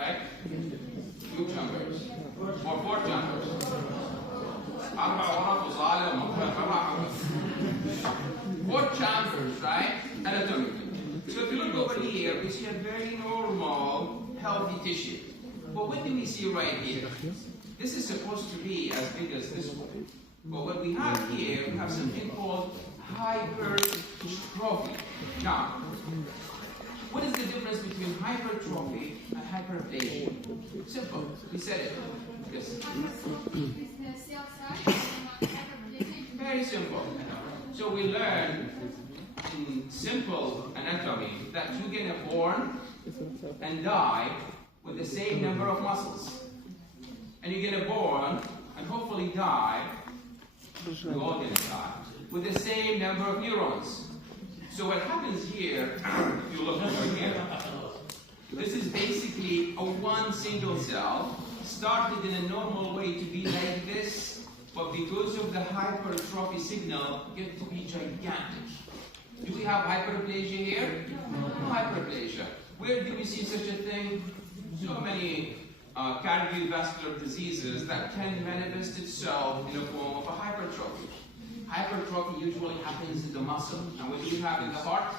right? 2 chambers or 4 chambers. 4 chambers, right? Anatomically. So if you look over here, we see a very normal, healthy tissue. But what do we see right here? This is supposed to be as big as this one. But what we have here, we have something called hypertrophy. Now, what is the difference between hypertrophy and hyperplasia? Simple. We said it. Yes. Very simple. So we learn in simple anatomy that you get born and die with the same number of muscles. And you get born and hopefully die, we're all going to die, with the same number of neurons. So what happens here, if you look over here, this is basically a one single cell, started in a normal way to be like this, but because of the hypertrophy signal, get to be gigantic. Do we have hyperplasia here? No hyperplasia. Where do we see such a thing? So many cardiovascular diseases that can manifest itself in a form of a hypertrophy. Hypertrophy usually happens in the muscle. And what do you have in the heart?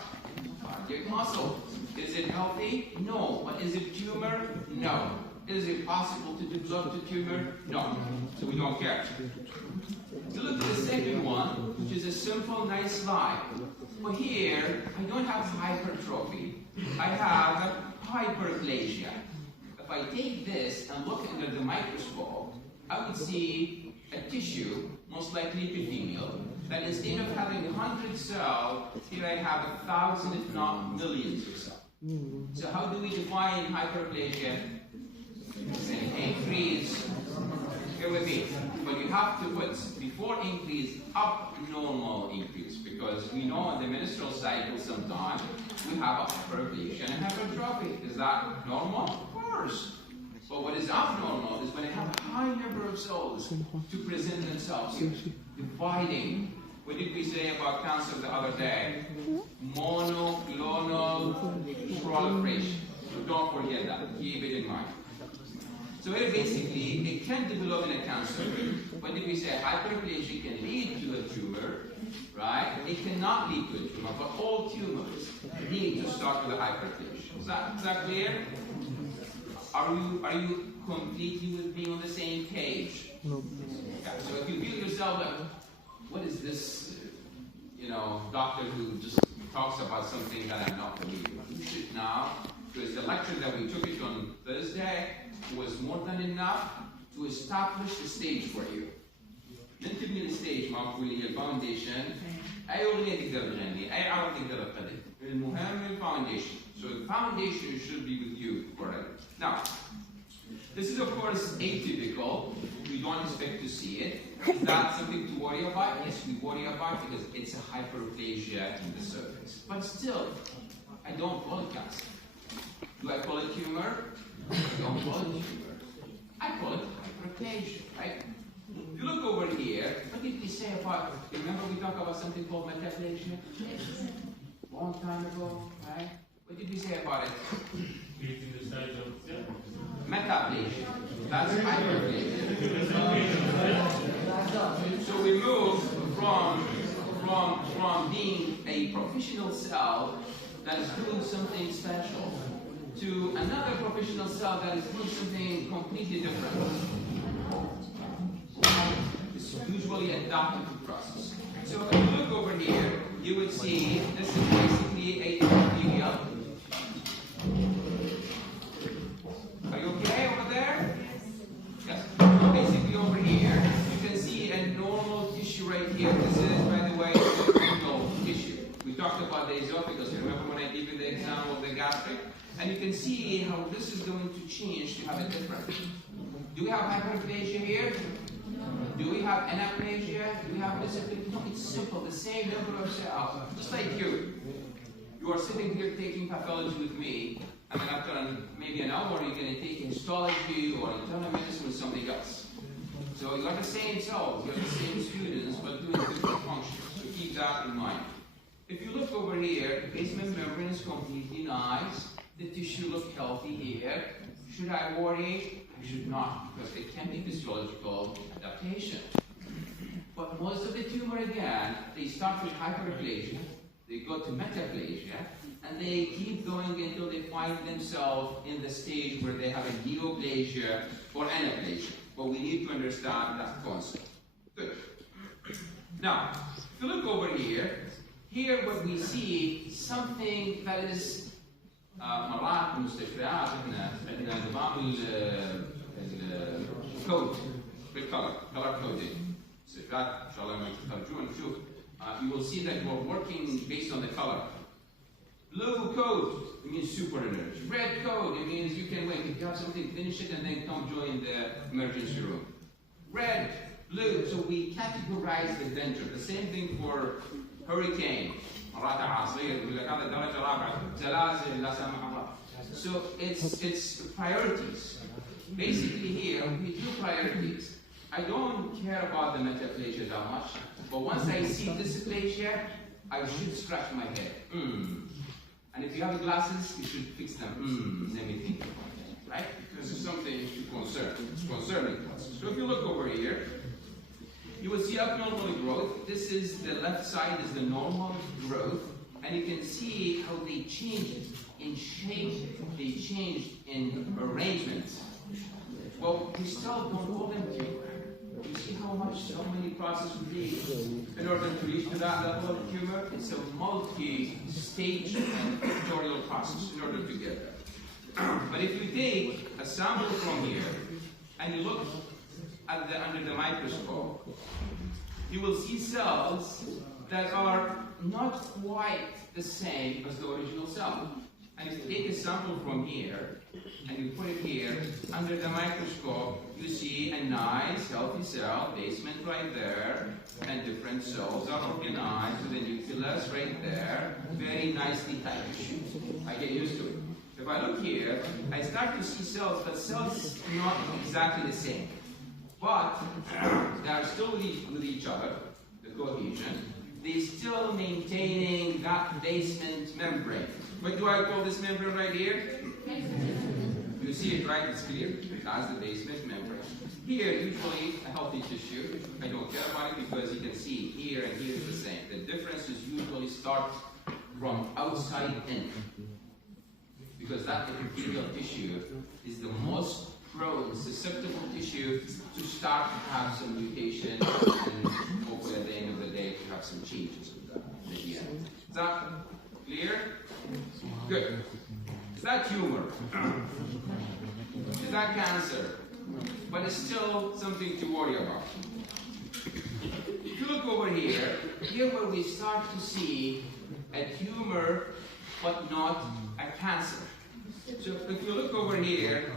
Cardiac muscle. Is it healthy? No. But is it tumor? No. Is it possible to develop the tumor? No. So we don't care. So look at the second one, which is a simple, nice slide. But here, I don't have hypertrophy. I have hyperplasia. If I take this and look under the microscope, I would see a tissue, most likely epithelial, that instead of having 100 cells, here I have 1,000, if not millions of cells. So how do we define hyperplasia? It's an increase. Here with me. But you have to put, before increase, abnormal increase, because we know on the menstrual cycle sometimes we have a hyperplasia and hypertrophy. Is that normal? Of course. But what is abnormal is when I have a high number of cells to present themselves, dividing. What did we say about cancer the other day? Monoclonal proliferation. So don't forget that. Keep it in mind. So here basically, it can develop in a cancer. What did we say? Hyperplasia can lead to a tumor, right? It cannot lead to a tumor, but all tumors need to start with a hyperplasia. Is that clear? Are you completely with me on the same page? No. Yeah, so if you feel yourself like, what is this, doctor who just talks about something that I'm not familiar with? You should now, because the lecture that we took it on Thursday was more than enough to establish the stage for you. من تبني الستيج مع كلية الفاونديشن أي أغنية تقدر تغني أي عرض تقدر تقدم المهم الفاونديشن. So the foundation should be with you forever. Now, this is of course atypical. We don't expect to see it. Is that something to worry about? Yes, we worry about it because it's a hyperplasia in the surface. But still, I don't call it cancer. Do I call it tumor? I don't call it tumor. I call it hyperplasia, right? If you look over here, what did we say about, remember we talked about something called metaplasia? Long time ago, right? What did we say about it? Increasing the size of the cell. Metaplasia. That's hyperplasia. So we move from being a professional cell that is doing something special to another professional cell that is doing something completely different. It's usually a adaptive process. So if you look over here, you would see this is basically a epithelial. Are you okay over there? Yes. Basically over here, you can see a normal tissue right here. This is, by the way, normal tissue. We talked about the esophagus. Remember when I gave you the example of the gastric? And you can see how this is going to change to have a different. Do we have hyperplasia here? Do we have anaplasia? Do we have discipline? No, it's simple. The same number of cells. Just like you. You are sitting here taking pathology with me, and then after maybe an hour, you're going to take histology or internal medicine with something else. So you are the same cells, you are the same students, but doing different functions. So keep that in mind. If you look over here, the basement membrane is completely nice. The tissue looks healthy here. Should I worry? I should not, because it can be physiological adaptation. But most of the tumor, again, they start with hyperplasia, they go to metaplasia, and they keep going until they find themselves in the stage where they have a neoplasia or anaplasia. But we need to understand that concept. Good. Now, if you look over here, what we see something that is مرات المستشفيات عندنا نظام الكود بالcolor coding. مستشفيات ان شاء الله لما تخرجون نشوف you will see that we're working based on the color. Blue code, it means super energy. Red code, it means you can wait. If you have something, finish it and then come join the emergency room. Red, blue, so we categorize the danger. The same thing for hurricane. So it's priorities. Basically here, we do priorities. I don't care about the metaplasia that much, but once I see dysplasia, I should scratch my head. And if you have glasses, you should fix them. Let me think about it, right? Because it's something to concern. It's concerning to us. So if you look over here, you will see abnormal growth. This is the left side is the normal growth, and you can see how they changed in shape, they changed in arrangement. Well, we still don't call them tumor. You see how many processes we need in order to reach to that level of tumor? It's a multi-stage and pictorial process in order to get there. But if you take a sample from here and you look at under the microscope, you will see cells that are not quite the same as the original cell. And if you take a sample from here and you put it here under the microscope, you see a nice healthy cell basement right there, and different cells are organized with a nucleus right there, very nicely typed tissue. I get used to it. If I look here, I start to see cells, but cells not exactly the same. But they are still with each other, the cohesion. They're still maintaining that basement membrane. What do I call this membrane right here? You see it, right? It's clear. That's the basement membrane. Here, usually a healthy tissue. I don't care about it because you can see here and here is the same. The differences usually start from outside in. Because that epithelial tissue is the most prone, susceptible tissue to start to have some mutation and hopefully at the end of the day to have some changes with that at the end. Is that clear? Good. Is that tumor? Is that cancer? But it's still something to worry about. If you look over here where we start to see a tumor but not a cancer. So if you look over here,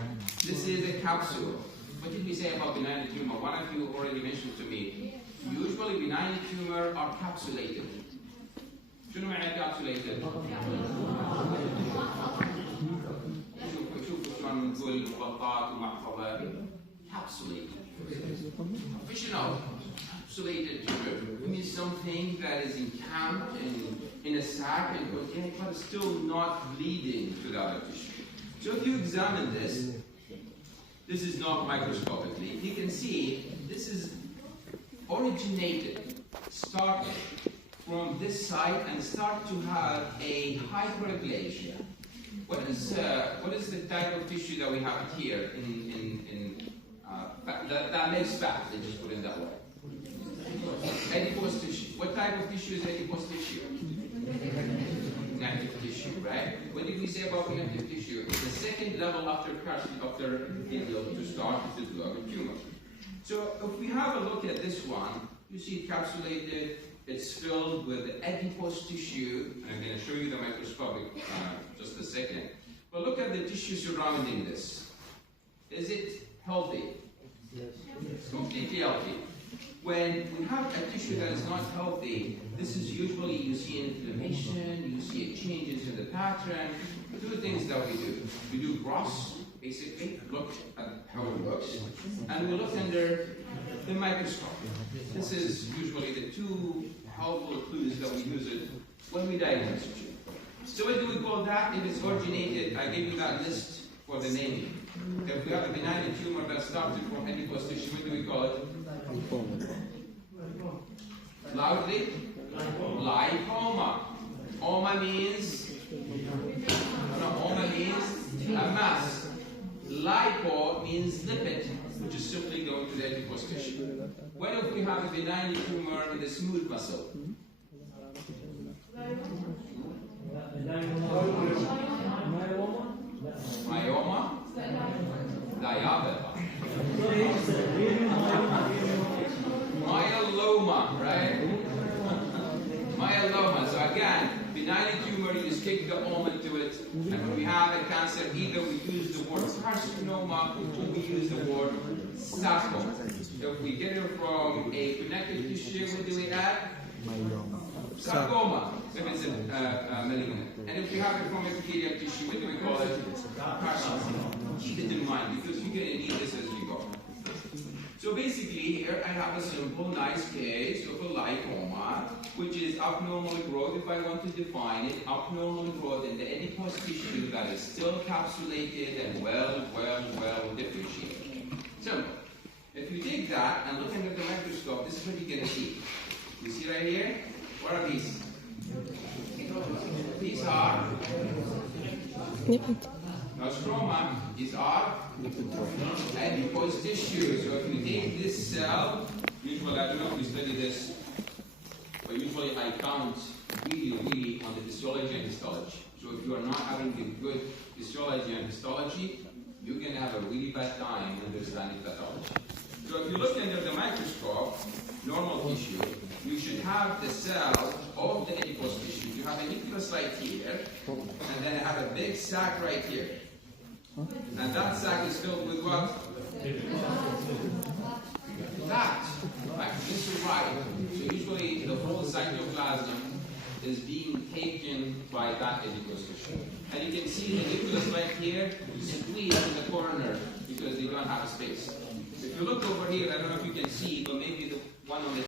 this is a capsule. What did we say about benign tumor? One of you already mentioned to me. Usually benign tumor are capsulated. شنو معنى capsulated؟ شوفوا شلون نقول مغطاة ومحفظة. Capsulated. Professional. Capsulated tumor means something that is encamped in a sac and but it's still not bleeding to the other tissue. So if you examine this is not microscopically. You can see this is originated, started from this side and start to have a hyperplasia. What is the type of tissue that we have here that makes fat? They just put it that way. Adipose tissue. What type of tissue is adipose tissue? Connective tissue, right? What did we say about connective tissue? It's the second level after epithelial to start to develop a tumor. So if we have a look at this one, you see it capsulated. It's filled with adipose tissue, and I'm going to show you the microscopic just a second. But look at the tissue surrounding this. Is it healthy? Yes. Completely healthy. When we have a tissue that is not healthy, this is usually you see inflammation, you see changes in the pattern. Two things that we do. We do gross, basically, look at how it looks, and we look under the microscope. This is usually the two helpful clues that we use it when we diagnose a tumor. So what do we call that? If it's originated, I gave you that list for the naming. if we have a benign tumor that started from adipose tissue, what do we call it? Loudly? Lipoma. Oma means a mass. Lipo means lipid, which is simply going to the adipose tissue. What if we have a benign tumor in the smooth muscle? Myoma? Diabeta. Myeloma, right? Myeloma. So again, benign tumor, you just kick the oma into it. And when we have a cancer, either we use the word carcinoma or we use the word sarcoma. So if we get it from a connective tissue, what do we add? Sarcoma, if it's a malignant. And if we have it from epithelial tissue, what do we call it? Carcinoma. Keep it in mind because you're going to need this as we go. So basically here I have a simple, nice case of a lipoma, which is abnormal growth, if I want to define it, abnormal growth in the adipose tissue that is still capsulated and well differentiated. Simple. If you take that and look under the microscope, this is what you're going to see. You see right here? What are these? These are stroma. These are adipose tissue. So if you take this cell, usually I don't know if you study this, but usually I count really on the physiology and histology. So if you are not having a good physiology and histology, you're going to have a really bad time understanding pathology. So if you look under the microscope, normal tissue, you should have the cells of the adipose tissue. You have a nucleus right here, and then I have a big sac right here. And that sac is filled with what? That. Right? This is right. So usually the whole cytoplasm is being taken by that adipose tissue. And you can see the nucleus right here squeezed in the corner because they don't have a space. If you look over here, I don't know if you can see, but maybe the one on the